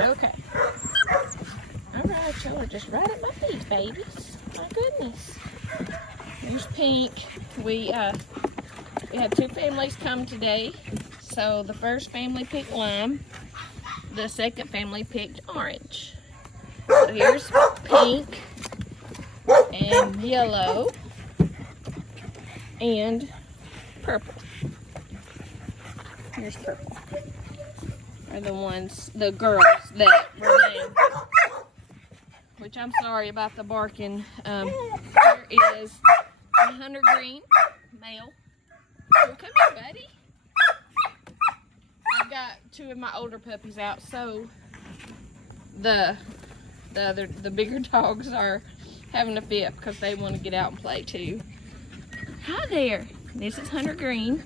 Okay. All right, y'all are just right at my feet, babies. My goodness. There's Pink. We had 2 families come today. So the first family picked lime. The second family picked orange. So here's Pink and yellow and purple. Here's purple. Are the girls that remain. Which I'm sorry about the barking. Here is a hunter green male. Oh, come here, buddy. I've got 2 of my older puppies out, so the bigger dogs are having a fit because they want to get out and play too. Hi there. This is hunter green.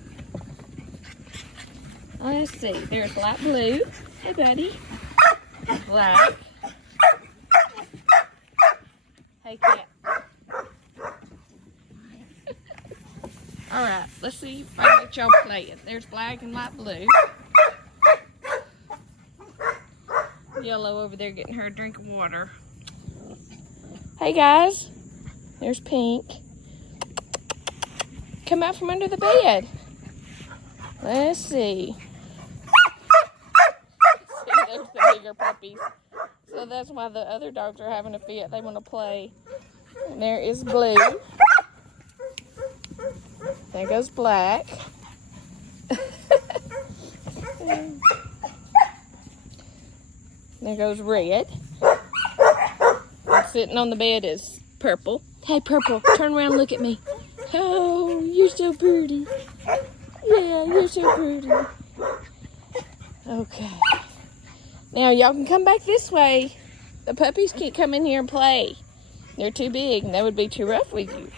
Let's see. There's light blue. Hey, buddy. Black. Hey, cat. Alright, let's see if I can get y'all playing. There's black and light blue. Yellow over there getting her a drink of water. Hey, guys. There's Pink. Come out from under the bed. Let's see. There's the bigger puppies. So that's why the other dogs are having a fit. They want to play. And there is Blue. There goes Black. There goes Red. And sitting on the bed is Purple. Hey, Purple, turn around and look at me. Oh, you're so pretty. Yeah, you're so pretty. Okay. Now, y'all can come back this way. The puppies can't come in here and play. They're too big, and that would be too rough with you.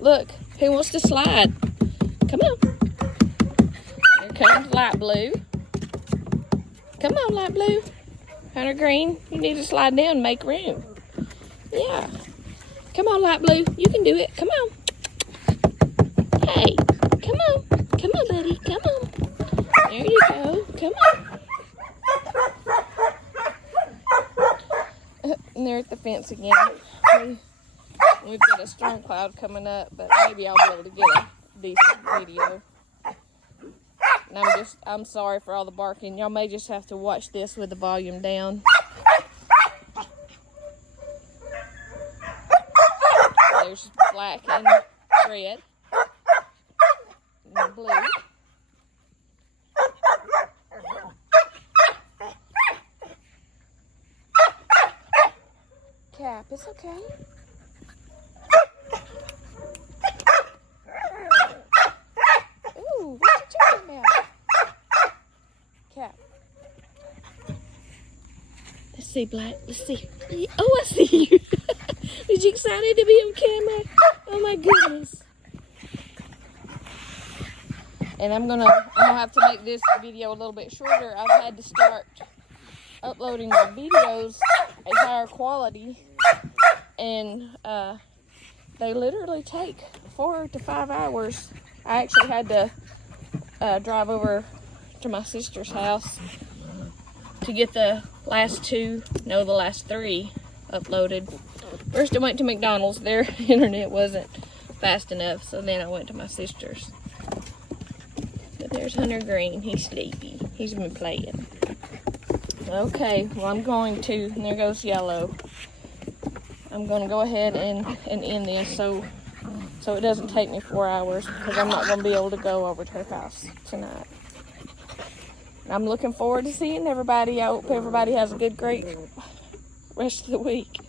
Look, who wants to slide? Come on. Here comes Light Blue. Come on, Light Blue. Hunter Green, you need to slide down and make room. Yeah. Come on, Light Blue. You can do it. Come on. Hey, come on. Come on, buddy. Come on. There you go. Come on. And they're at the fence again. We've got a storm cloud coming up, but maybe I'll be able to get a decent video. And I'm sorry for all the barking. Y'all may just have to watch this with the volume down. There's Black and Red. And Blue. Cap, it's okay. Ooh, what you talking about? Cap. Let's see, Black. Let's see. Oh, I see you. Is you excited to be on camera? Oh my goodness. And I'm gonna have to make this video a little bit shorter. I've had to start uploading my videos at higher quality, and they literally take 4 to 5 hours. I actually had to drive over to my sister's house to get the last 3 uploaded. First I went to McDonald's. Their internet wasn't fast enough, so then I went to my sister's. But there's Hunter Green. He's sleepy. He's been playing. Okay, well I'm going to, and there goes Yellow. I'm going to go ahead and end this so it doesn't take me 4 hours, because I'm not going to be able to go over to her house tonight. I'm looking forward to seeing everybody. I hope everybody has a great rest of the week.